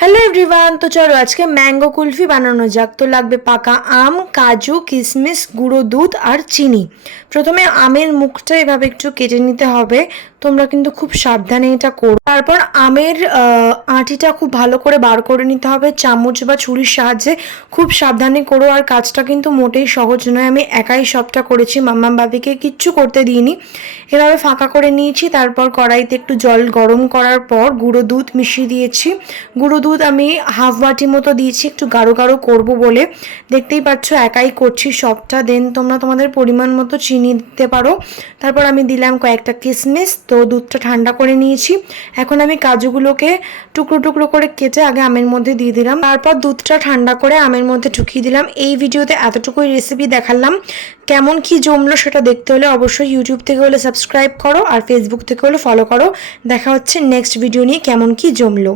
Hello everyone, তো চলো আজকে ম্যাঙ্গো কুলফি বানানো যাক। তো লাগবে পাকা আম, কাজু, কিশমিশ, গুঁড়ো দুধ আর চিনি। প্রথমে আমের মুখটা এভাবে একটু কেটে নিতে হবে। তোমরা কিন্তু খুব সাবধানে এটা করো। তারপর আমের আঁটিটা খুব ভালো করে বার করে নিতে হবে চামচ বা ছুরির সাহায্যে। খুব সাবধানে করো, আর কাজটা কিন্তু মোটেই সহজ নয়। আমি একাই সবটা করেছি, মাম্মা বাবিকে কিচ্ছু করতে দিইনি। এভাবে ফাঁকা করে নিয়েছি। তারপর কড়াইতে একটু জল গরম করার পর গুঁড়ো দুধ মিশিয়ে দিয়েছি। গুঁড়ো দুধ আমি হাফ বাটি মতো দিয়েছি, একটু গাঢ় গাঢ় করবো বলে। দেখতেই পাচ্ছ একাই করছি সবটা। দেন তোমরা তোমাদের পরিমাণ মতো চিনি দিতে পারো। তারপর আমি দিলাম কয়েকটা কিশমিশ। তো দুধটা ঠান্ডা করে নিয়েছি। এখন আমি কাজুগুলোকে টুকরো টুকরো করে কেটে আগে আমের মধ্যে দিয়ে দিলাম। তারপর দুধটা ঠান্ডা করে আমের মধ্যে ঢুকিয়ে দিলাম। এই ভিডিওতে এতটুকুই রেসিপি দেখালাম। কেমন কি জমলো সেটা দেখতে হলে অবশ্যই ইউটিউব থেকে হলে সাবস্ক্রাইব করো, আর ফেসবুক থেকে হলে ফলো করো। দেখা হচ্ছে নেক্সট ভিডিও নিয়ে কেমন কি জমলো।